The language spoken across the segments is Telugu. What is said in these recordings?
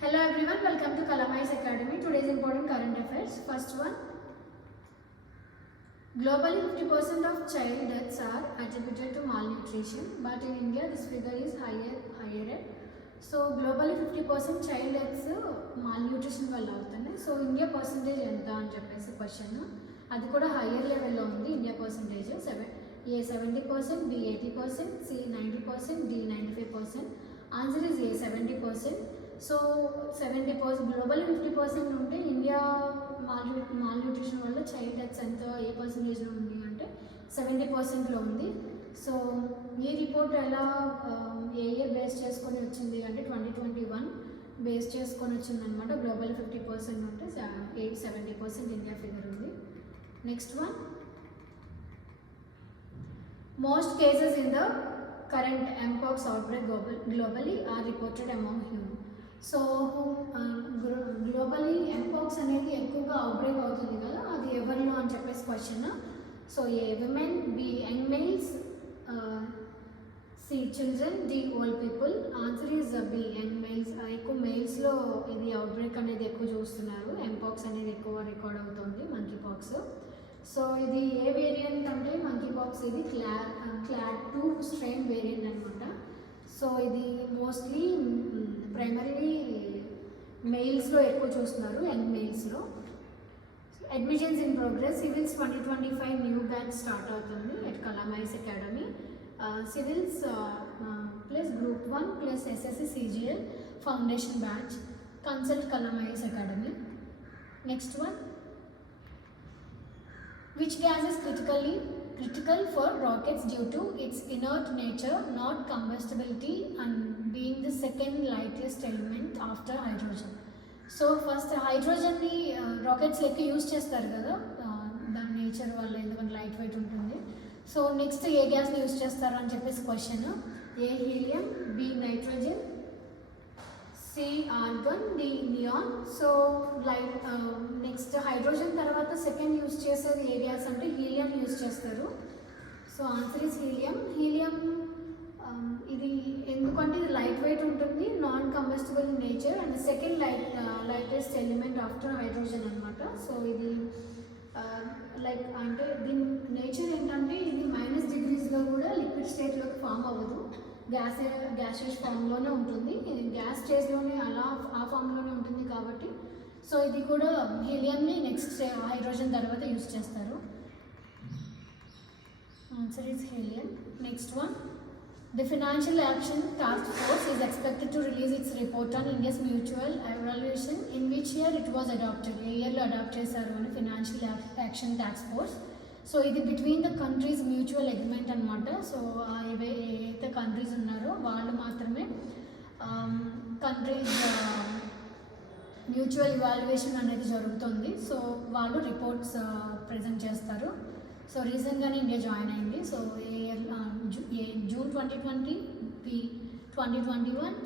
Hello everyone, welcome to Kalamai's Academy. Today's important current affairs. First one, globally 50% of child deaths are attributed to malnutrition, but in India this figure is higher. So globally 50% child deaths malnutrition వల్ల అవుతున్నాయి. సో ఇండియా పర్సంటేజ్ ఎంత అని చెప్పేసి క్వశ్చన్, అది కూడా హయ్యర్ లెవెల్లో ఉంది. India percentage A 70%, B 80%, C 90%, D 95%. Answer is A 70%. So 70% global 50% ఉంటే ఇండియా మాల్న్యూట్రిషన్ వల్ల చైల్డ్ డెత్స్ ఎంత ఏ పర్సంటేజ్లో ఉంది అంటే 70%లో ఉంది. సో ఈ రిపోర్ట్ ఎలా ఏ ఇయర్ బేస్ చేసుకొని వచ్చింది అంటే 2021 బేస్ చేసుకొని వచ్చింది అనమాట. గ్లోబల్ 50% ఉంటే 70% ఇండియా ఫిగర్ ఉంది. Next one, most cases in the current mpox outbreak globally are reported among human. So globally mpox అనేది ఎక్కువగా అవుట్బ్రేక్ అవుతుంది కదా, అది ఎవరిలో అని చెప్పేసి question. So A women, B young males, C children, D old people. Answer is B young males. ఎక్కువ మేల్స్లో ఇది అవుట్బ్రేక్ అనేది ఎక్కువ చూస్తున్నారు. ఎంపాక్స్ అనేది ఎక్కువ రికార్డ్ అవుతుంది, మంకీ పాక్స్. సో ఇది ఏ వేరియంట్ అంటే మంకీ పాక్స్ ఇది క్లాడ్ 2 స్ట్రెయిన్ వేరియంట్ అనమాట. సో ఇది మోస్ట్లీ ప్రైమరీ మెయిల్స్లో ఎక్కువ చూస్తున్నారు, యంగ్ మెయిల్స్లో. Admissions in progress. Civils 2025 new batch start అవుతుంది at KalamIAS academy. Civils plus group 1 plus SSC CGL foundation batch. Consult KalamIAS academy. Next one, which gas is critical for rockets due to its inert nature, not combustibility, and being the second lightest element after hydrogen. So first హైడ్రోజన్ని రాకెట్స్ లెక్క యూజ్ చేస్తారు కదా, దాని నేచర్ వల్ల, ఎందుకంటే లైట్ వెయిట్ ఉంటుంది. సో నెక్స్ట్ ఏ గ్యాస్ని యూజ్ చేస్తారు అని చెప్పేసి question. A helium, B nitrogen, C argon, D neon. So next hydrogen తర్వాత సెకండ్ యూజ్ చేసేది ఏ గ్యాస్ అంటే హీలియం యూజ్ చేస్తారు. So answer is helium. Helium ఇది ఎందుకంటే ఇది లైట్ వెయిట్ ఉంటుంది, non combustible in nature, and second lightest element after hydrogen అనమాట. సో ఇది అంటే దీని నేచర్ ఏంటంటే ఇది -డిగ్రీస్లో కూడా లిక్విడ్ స్టేట్లోకి ఫామ్ అవ్వదు, గ్యాసియస్ ఫామ్లోనే ఉంటుంది. గ్యాస్ స్టేజ్లోనే ఆ ఫామ్లోనే ఉంటుంది కాబట్టి సో ఇది కూడా హీలియంని నెక్స్ట్ హైడ్రోజన్ తర్వాత యూజ్ చేస్తారు. Answer is helium. Next one, the financial action task force is expected to release its report on India's mutual evaluation. In which year it was adopted. ఏ ఇయర్లో అడాప్ట్ చేశారు అని financial action task force. So ఇది between the countries mutual agreement అనమాట. సో ఏవైతే కంట్రీస్ ఉన్నారో వాళ్ళు మాత్రమే కంట్రీస్ మ్యూచువల్ ఇవాల్యుయేషన్ అనేది జరుగుతుంది. సో వాళ్ళు రిపోర్ట్స్ ప్రజెంట్ చేస్తారు. సో రీసెంట్గానే ఇండియా జాయిన్ అయింది. So June 2020, B 2021,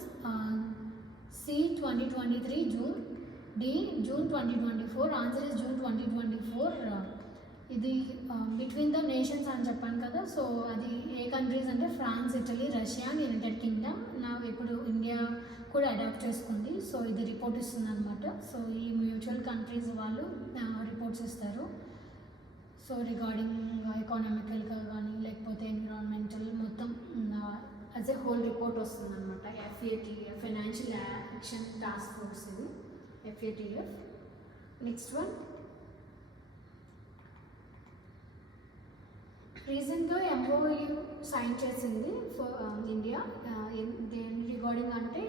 C 2023 June, D June 2024. Answer is June 2024. ఇది బిట్వీన్ ద నేషన్స్ అని చెప్పాను కదా. సో అది ఏ కంట్రీస్ అంటే France, Italy, Russia, United Kingdom. ఇప్పుడు ఇండియా కూడా అడాప్ట్ చేసుకుంది. సో ఇది రిపోర్ట్ ఇస్తుంది అనమాట. సో ఈ మ్యూచువల్ కంట్రీస్ వాళ్ళు రిపోర్ట్స్ ఇస్తారు. సో రిగార్డింగ్ ఎకానమికల్గా కానీ లేకపోతే ఎన్విరాన్మెంటల్ మొత్తం యాజ్ ఏ హోల్ రిపోర్ట్ వస్తుంది అనమాట. FATF financial action task force ఇది FATF. నెక్స్ట్ వన్, రీసెంట్గా MOU సైన్ చేసింది ఫర్ ఇండియా. దేని రిగార్డింగ్ అంటే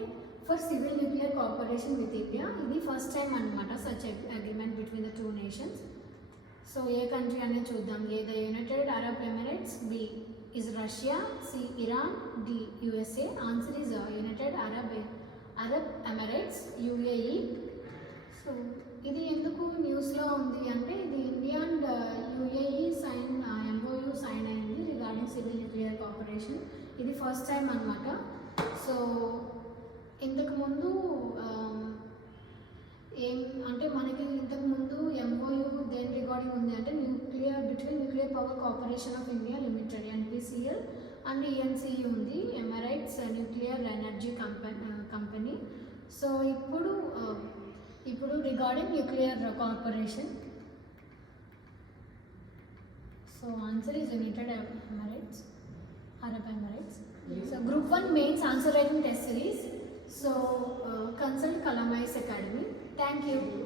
for civil nuclear cooperation with India. ఇది ఫస్ట్ టైం అనమాట such agreement between the 2 nations. So ఏ కంట్రీ అనేది చూద్దాం. A the united Arab Emirates, B is Russia, C Iran, D USA. Answer is united Arab Emirates, UAE. So ఇది ఎందుకు న్యూస్లో ఉంది అంటే ఇది India and UAE MOU sign అయింది రిగార్డింగ్ సివిల్ న్యూక్లియర్ కోఆపరేషన్. ఇది ఫస్ట్ టైం అనమాట. సో ఇంతకుముందు ఏం అంటే మనకి ఇంతకుముందు MOU దేని రిగార్డింగ్ ఉంది అంటే between nuclear power corporation of India limited NPCL and ENCE ఉంది, Emirates nuclear energy company. So ఇప్పుడు regarding nuclear corporation. So answer is United Emirates, Arab Emirates. So group 1 mains answer writing test series. So consult Kalamais Academy. Thank you.